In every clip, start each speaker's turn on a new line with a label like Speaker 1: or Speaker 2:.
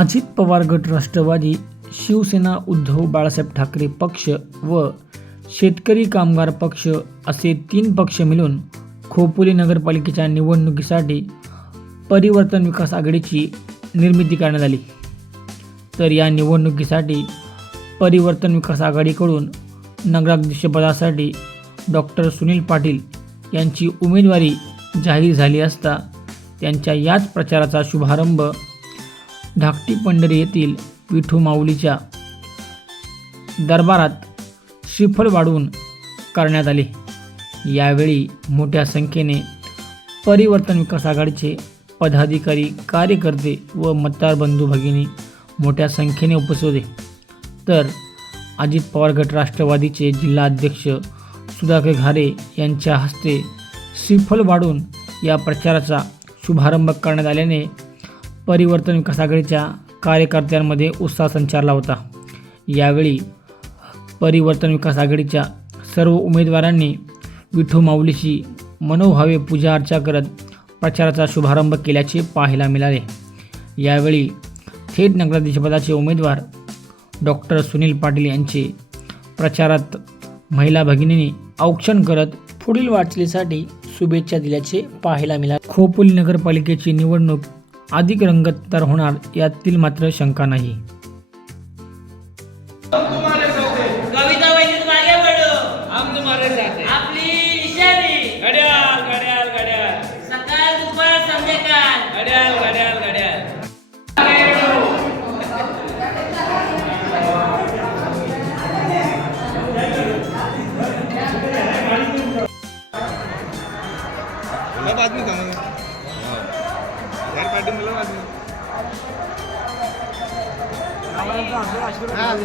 Speaker 1: अजित पवार गट राष्ट्रवादी शिवसेना उद्धव बाळासाहेब ठाकरे पक्ष व शेतकरी कामगार पक्ष असे तीन पक्ष मिळून खोपोली नगरपालिकेच्या निवडणुकीसाठी परिवर्तन विकास आघाडीची निर्मिती करण्यात आली. तर या निवडणुकीसाठी परिवर्तन विकास आघाडीकडून नगराध्यक्षपदासाठी डॉक्टर सुनील पाटील यांची उमेदवारी जाहीर झाली असता त्यांच्या याच प्रचाराचा शुभारंभ धाकटी पंढरी येथील विठू माऊलीच्या दरबारात श्रीफळ वाढवून करण्यात आले. यावेळी मोठ्या संख्येने परिवर्तन विकास आघाडीचे पदाधिकारी कार्यकर्ते व मतदार बंधू भगिनी मोठ्या संख्येने उपस्थित होते. तर अजित पवार गट राष्ट्रवादीचे जिल्हाध्यक्ष सुधाकर घारे यांच्या हस्ते श्रीफल वाढून या प्रचाराचा शुभारंभ करण्यात आल्याने परिवर्तन विकास आघाडीच्या कार्यकर्त्यांमध्ये उत्साह संचारला होता. यावेळी परिवर्तन विकास आघाडीच्या सर्व उमेदवारांनी विठू माऊलीशी मनोभावे पूजा अर्चा करत प्रचाराचा शुभारंभ केल्याचे पाहायला मिळाले. यावेळी थेट नगराध्यक्षपदाचे उमेदवार डॉक्टर सुनील पाटील यांचे प्रचारात महिला भगिनींनी औक्षण करत पुढील वाटचालीसाठी शुभेच्छा दिल्याचे पाहायला मिळाले. खोपोली नगरपालिकेची निवडणूक अधिक रंगतदार होणार यातील मात्र शंका नाही.
Speaker 2: निशाणी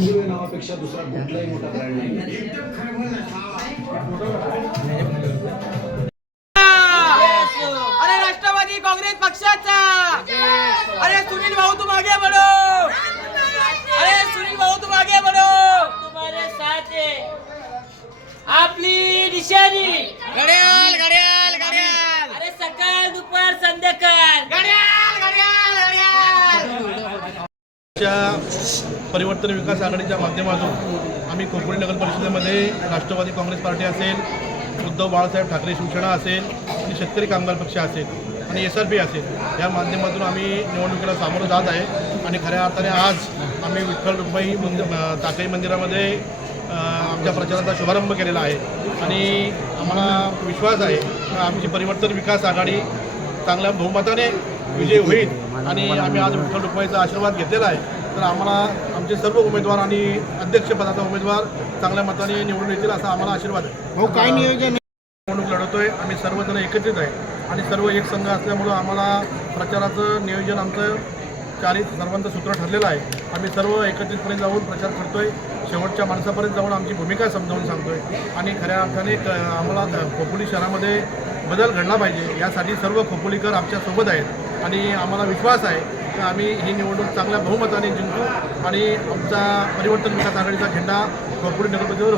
Speaker 1: बस.
Speaker 3: नावापेक्षा दुसरा कुठलाही मोठा ब्रँड नाही.
Speaker 2: अरे राष्ट्रवादी काँग्रेस पक्षाचा. अरे सुनील भाऊ अरे सुनील भाऊ तुम आगे बढ़ो तुम्हारे साथ है आपली निशाणी घड्याल घड्याल
Speaker 4: च्या परिवर्तन विकास आघाडीच्या माध्यमातून आम्ही कोकणी नगर परिषदेमध्ये राष्ट्रवादी काँग्रेस पार्टी असेल उद्धव बाळासाहेब ठाकरे शिवसेना असेल आणि शेतकरी कामगार पक्ष असेल आणि एस आर पी असेल या माध्यमातून आम्ही निवडणुकीला सामोरं जात आहे. आणि खऱ्या अर्थाने आज आम्ही विठ्ठल रुक्माई मंदिर ताकई मंदिरामध्ये आमच्या प्रचाराचा शुभारंभ केलेला आहे. आणि आम्हाला विश्वास आहे आमची परिवर्तन विकास आघाडी चांगल्या बहुमताने विजय होईल. आणि आम्ही आज विठ्ठल रुक्माईचा आशीर्वाद घेतलेला आहे. तर आम्हाला आमचे सर्व उमेदवार आणि अध्यक्षपदाचा उमेदवार चांगल्या मताने निवडून येतील असा आम्हाला आशीर्वाद आहे.
Speaker 5: भाऊ काय नियोजन
Speaker 4: निवडणूक लढवतोय आम्ही सर्वजण एकत्रित आहे आणि सर्व एक संघ असल्यामुळं आम्हाला प्रचाराचं नियोजन आमचं चारी सर्वांचं सूत्र ठरलेलं आहे. आम्ही सर्व एकत्रितपणे जाऊन प्रचार करतोय. शेवटच्या माणसापर्यंत जाऊन आमची भूमिका समजावून सांगतोय आणि खऱ्या अर्थाने आम्हाला खोपोली शहरामध्ये बदल घडला पाहिजे. यासाठी सर्व खोपोलीकर आमच्यासोबत आहेत. आणि आम्हाला विश्वास आहे की आम्ही ही निवडणूक चांगल्या बहुमताने जिंकू आणि आमचा परिवर्तन विकास आघाडीचा झेंडा भरपूर नगरपतीवर